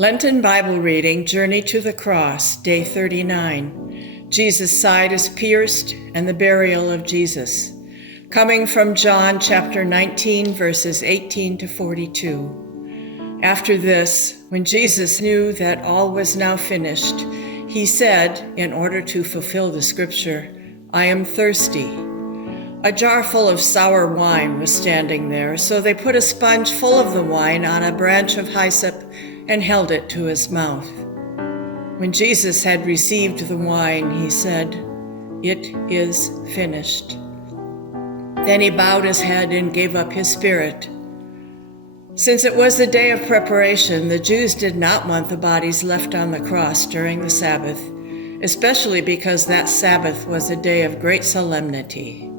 Lenten Bible reading, Journey to the Cross, Day 39. Jesus' side is pierced and the burial of Jesus. Coming from John chapter 19, verses 18 to 42. After this, when Jesus knew that all was now finished, he said, in order to fulfill the scripture, "I am thirsty." A jar full of sour wine was standing there, so they put a sponge full of the wine on a branch of hyssop and held it to his mouth. When Jesus had received the wine, he said, "It is finished." Then he bowed his head and gave up his spirit. Since it was the day of preparation, the Jews did not want the bodies left on the cross during the Sabbath, especially because that Sabbath was a day of great solemnity.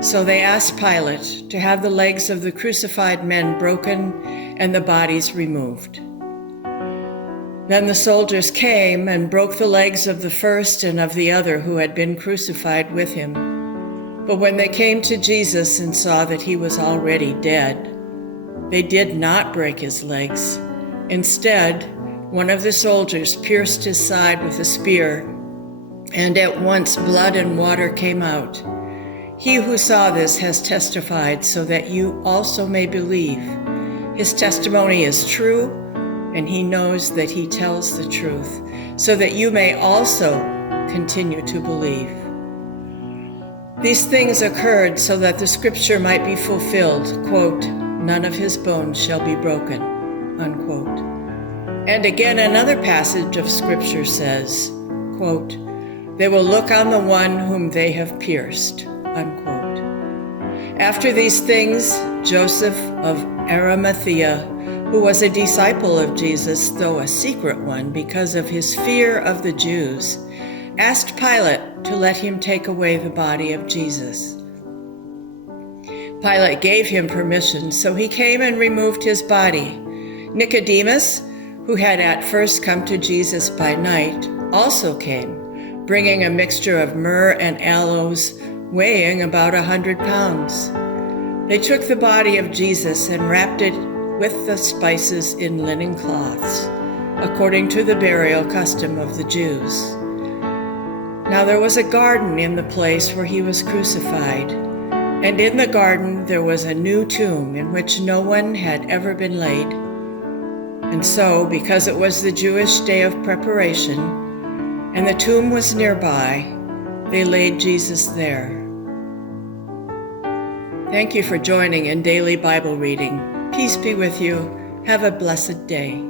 So they asked Pilate to have the legs of the crucified men broken and the bodies removed. Then the soldiers came and broke the legs of the first and of the other who had been crucified with him. But when they came to Jesus and saw that he was already dead, they did not break his legs. Instead, one of the soldiers pierced his side with a spear, and at once blood and water came out. He who saw this has testified so that you also may believe. His testimony is true, and he knows that he tells the truth, so that you may also continue to believe. These things occurred so that the scripture might be fulfilled, quote, "None of his bones shall be broken," unquote. And again, another passage of scripture says, quote, "They will look on the one whom they have pierced," unquote. After these things, Joseph of Arimathea, who was a disciple of Jesus, though a secret one because of his fear of the Jews, asked Pilate to let him take away the body of Jesus. Pilate gave him permission, so he came and removed his body. Nicodemus, who had at first come to Jesus by night, also came, bringing a mixture of myrrh and aloes, weighing about 100 pounds. They took the body of Jesus and wrapped it with the spices in linen cloths, according to the burial custom of the Jews. Now there was a garden in the place where he was crucified, and in the garden there was a new tomb in which no one had ever been laid. And so, because it was the Jewish day of preparation, and the tomb was nearby, they laid Jesus there. Thank you for joining in daily Bible reading. Peace be with you. Have a blessed day.